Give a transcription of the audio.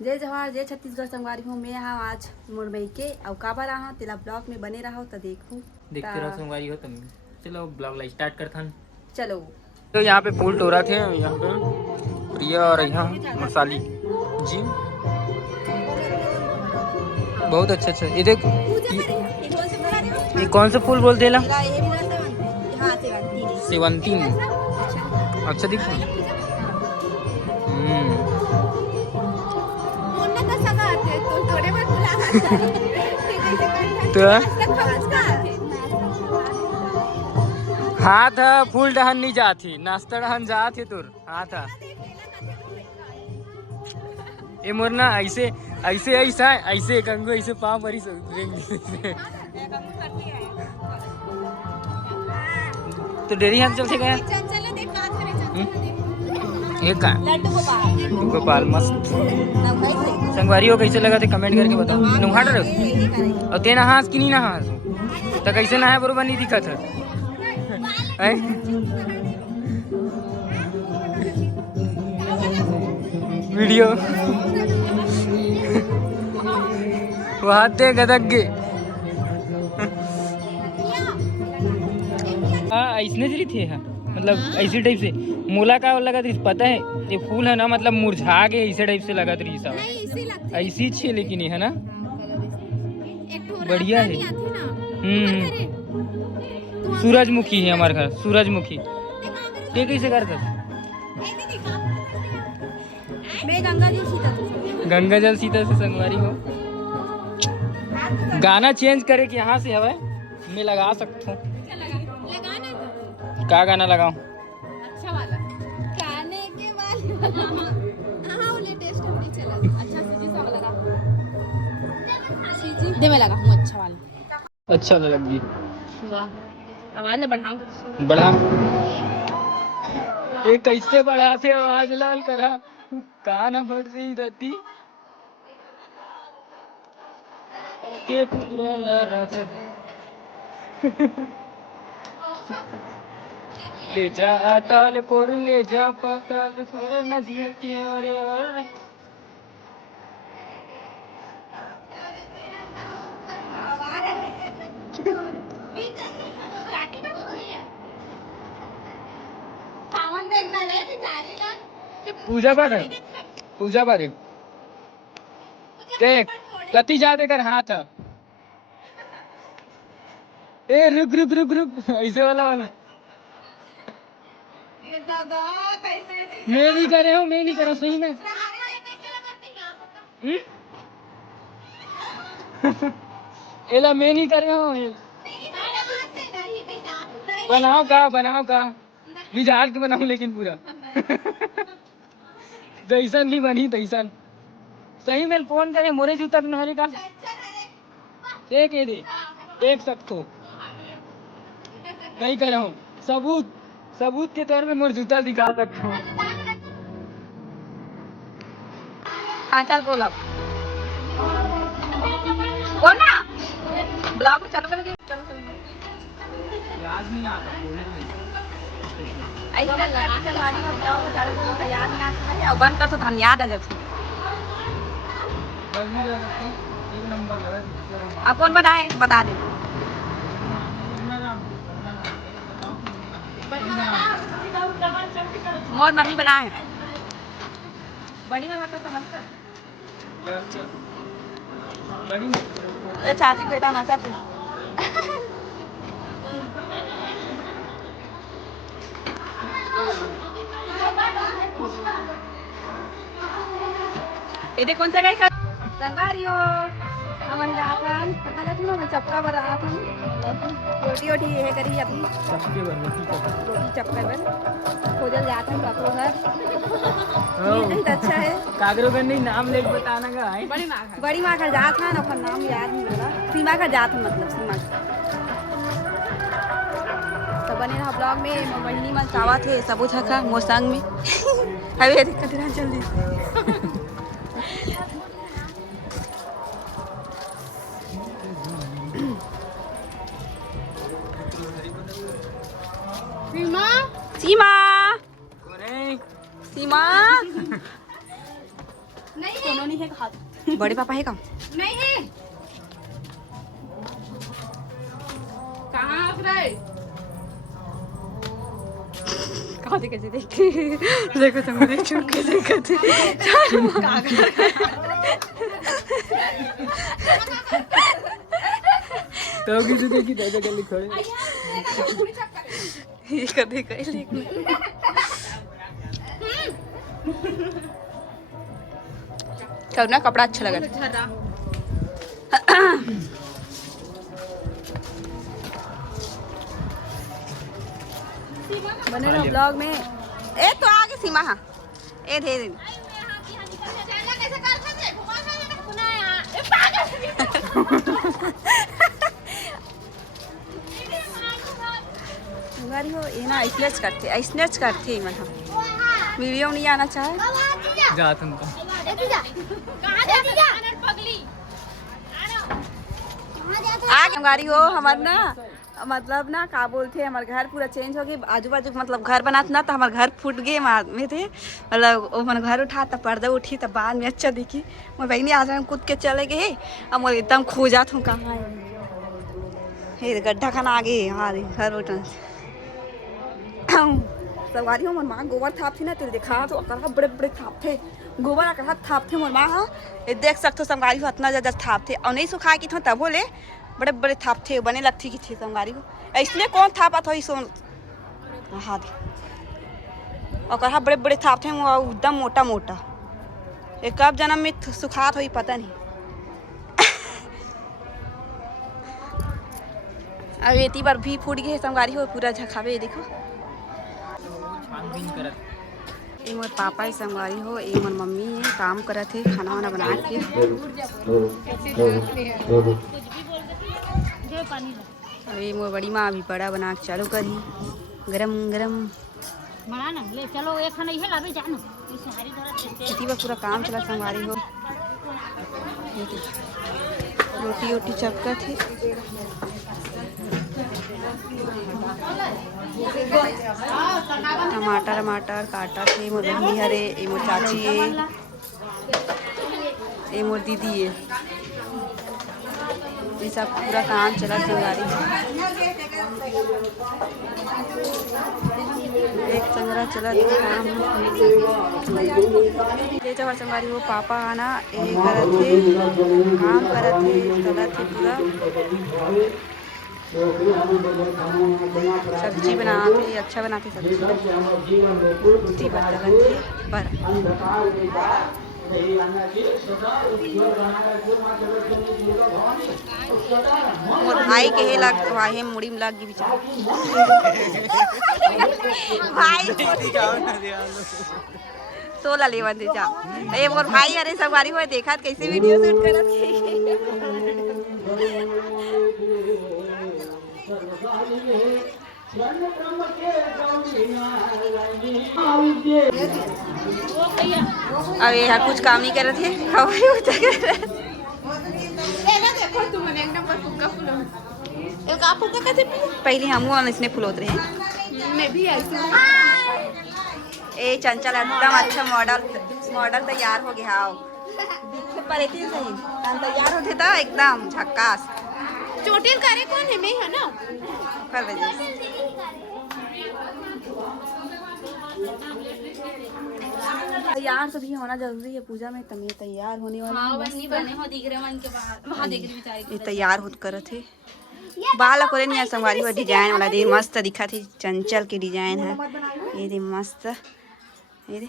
जय जवाहर जय छत्तीसगढ़ संगवारी हूँ मैं यहाँ आज मुरमई के और काबा रहा तेला ब्लॉग में बने रहो तो देखते रहो संगवारी हो तुम। चलो ब्लॉग ला स्टार्ट करता हूँ। चलो तो यहाँ पे फूल टोरा थे, यहाँ पे प्रिया और यहाँ मसाली जी बहुत अच्छा अच्छा। ये देख ये कौन सा फूल बोलते ला? सेवंती। अच्छा दिख तो हाथ फूल डहन नहीं जाती, नाश्ता डहन जाती तुर हाथ। ये मोरना ऐसे ऐसे ऐसा ऐसे कंगू ऐसे पाँव पर तो डेरी हाथ चल सका एक का गोपाल मस्त संगवारी हो। कैसे लगा थे कमेंट करके बताओ। नुहाड़ और तेना हाथ की नहीं ना हाथ तो कैसे ना है बरोबर नहीं दिखा था वीडियो वहाँ ते गदगे ऐसने जरी थे हाँ, मतलब ऐसी टाइप से मोला का लगा था पता है ये फूल है ना, मतलब मुरझा के ऐसे टाइप से लगा था सब ऐसी छे लेकिन ये है ना बढ़िया है। सूरजमुखी है हमारे घर, सूरजमुखी ये कैसे करता गंगा जल सीता से संगवारी हो। गाना चेंज करे कि यहाँ से हवा मैं लगा सकता हूँ। क्या गाना लगाऊं? अच्छा वाला गाने के वाले हाँ वो लेटेस्ट हमने चला अच्छा सीजी सॉन्ग लगा सीजी दे में लगा हूं अच्छा वाला अच्छा लगी वाह आवाज ले बढ़ाऊं बढ़ा ये कैसे बढ़ा थे आवाज लाल करा कान फट रही रहती के पूरा रात ले जा अटल कोर ले जा पकड़ कोर नदी के अरे पूजा पाठ है पूजा पाठ देख कति जाते कर हाथ ए रुक रुक रुक रुक ऐसे वाला वाला मैं नहीं कर रहा हूँ, मैं नहीं कर रहा सही में एला मैं नहीं कर रहा हूँ। बनाओ का बिजार के बनाऊं लेकिन पूरा दैसन भी बनी दैसन सही में फोन करे मोरे जूता नहरे का देख ये देख सकते हो नहीं कर रहा हूँ सबूत के तौर पे मोर जूता दिखा सकता हूँ। चल बोलो बोल ना ब्लॉग चालू कर याद नहीं आता बोलने में ऐसा लगा चल आज का ब्लॉग चालू कर याद ना आता और बंद कर तो धन याद आ जाती एक नंबर लगा अब कौन बनाए बता दे मोर मम्मी बनाए बड़ी मम्मी तो समझ चाची बेटा ना सब ये कौन सा गाय का संगवारी हो हमारे जातन पता लगा ना मैं चपका बना रहा था रोटी रोटी है करी अभी रोटी चपका बन खोजल जाता है बापू घर नहीं अच्छा है कागरो का नहीं नाम लेके बताना का है बड़ी माँ का जात है ना अपना नाम याद नहीं रहा सीमा का जात है मतलब सीमा तो बने रहा ब्लॉग में महीनी में चावा थे सबूत का मोसंग में अबे दिक्कत ना जल्दी सीमा सीमा नहीं दिखा बड़े पापा है का? नहीं है कहाँ रहे कहाँ देखे देखो तुम देख चुप के देखो तो किसी देखी दादा के लिखा है ये कदे कहीं तब ना कपड़ा अच्छा लगा बने रहो ब्लॉग में। ए तो आगे सीमा हाँ ए दे दे गाड़ी हो ये ना स्नैच करते मतलब वीडियो नहीं आना चाहे जा तुम तो आगे गाड़ी हो हमारे ना मतलब ना का बोलते हमारे घर पूरा चेंज हो गई आजू बाजू मतलब घर बनाते ना तो हमारे घर फूट गए में थे मतलब वो मन घर उठा तब पर्दा उठी तब बाद में अच्छा दिखी मैं बहनी आज कूद के चले गए अब मैं एकदम खो जात हूँ कहाँ है गड्ढा खाना आगे हाँ घर उठा सवारी हो मन माँ गोबर थाप थी ना तेरे देखा तो अकड़ा बड़े बड़े थाप थे गोबर अकड़ा थाप थे मन माँ हाँ ये देख सकते हो संगारी हो इतना ज़्यादा थाप थे और नहीं सुखा की थो तब बोले बड़े बड़े थाप थे बने लगती की थी संगारी को इसलिए कौन थापा था इस हाँ और कहा बड़े बड़े थाप थे एकदम मोटा मोटा ये कब जन्म में सुखा हो पता नहीं अब एती बार भी फूट गई संगारी हो पूरा झकावे देखो ये मोर पापा ही संगवारी हो ये मोर मम्मी है काम करत है खाना वाना बना के ये मोर बड़ी माँ अभी बड़ा बना के चालू करी गरम गरम बना ना ले चलो एक खाना इहे लाबे जानो इसी बार पूरा काम चला संगवारी हो रोटी वोटी चपका थी टमाटर टमाटर काटा थे मोर बहनी हरे ये मोर चाची है ये मोर दीदी है ये सब पूरा काम चला संगारी एक संगरा चला काम ले जब संगारी हो पापा आना ये करत थे काम करत थे चलत थे पूरा सब्जी बनाते अच्छा बनाते सब्जी पर मोर भाई के हे लग भाई मुड़ी में लग गई बेचारा भाई सोला ले दे जा ये मोर भाई अरे सब बारी हुए देखा कैसे वीडियो शूट करत अब यहाँ कुछ काम नहीं कर रहे थे हवाई उठा कर पहले हम इसने फुलोत रहे मैं भी ऐसे ए चंचल एकदम अच्छा मॉडल तैयार हो गया पर इतनी सही तैयार होते था एकदम झक्कास चोटिल करे कौन है मैं है ना कर दे तैयार तो भी होना जरूरी है पूजा में तभी तैयार होने वाला हां बन्नी बने हो दिख रहे मन के बाहर वहां देख रही बेचारी ये तैयार होत करत है बाल कोरे नहीं संगवारी हुआ डिजाइन वाला दे मस्त दिखा थी चंचल के डिजाइन है ये दे मस्त ये दे